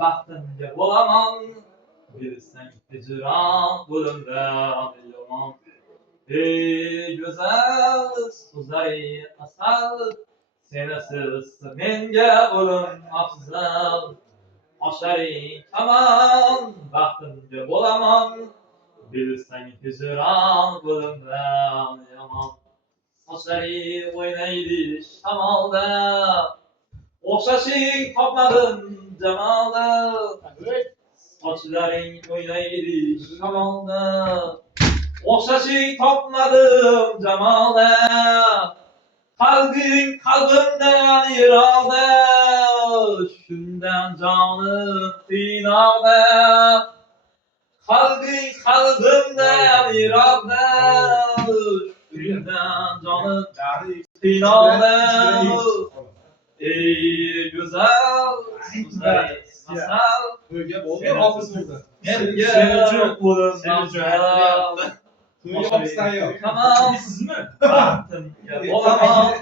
baxtimga bo'laman. Bilsang hijron bo'limdan yomon. Ey go'zal so'zlaring asal, senasiz menga o'lim afzal. Qoshlaring kaman baxtimga bo'laman. Bilsang hijron bo'limdan yomon. Sochlaring o'ynaydi shamolda, o'xshashing topmadim jamolda. Sochlaring o'ynaydi shamolda, o'xshashing topmadim jamolda. Qalbing qalbimdan yiroqda, shundan jonim qiynoqda. Qalbing qalbimdan yiroqda, shundan jonim qiynoqda. Ey go'zal so'zlaring asal, menga o'lim afzal. Tamam sizmi? Baxtimga bo'laman.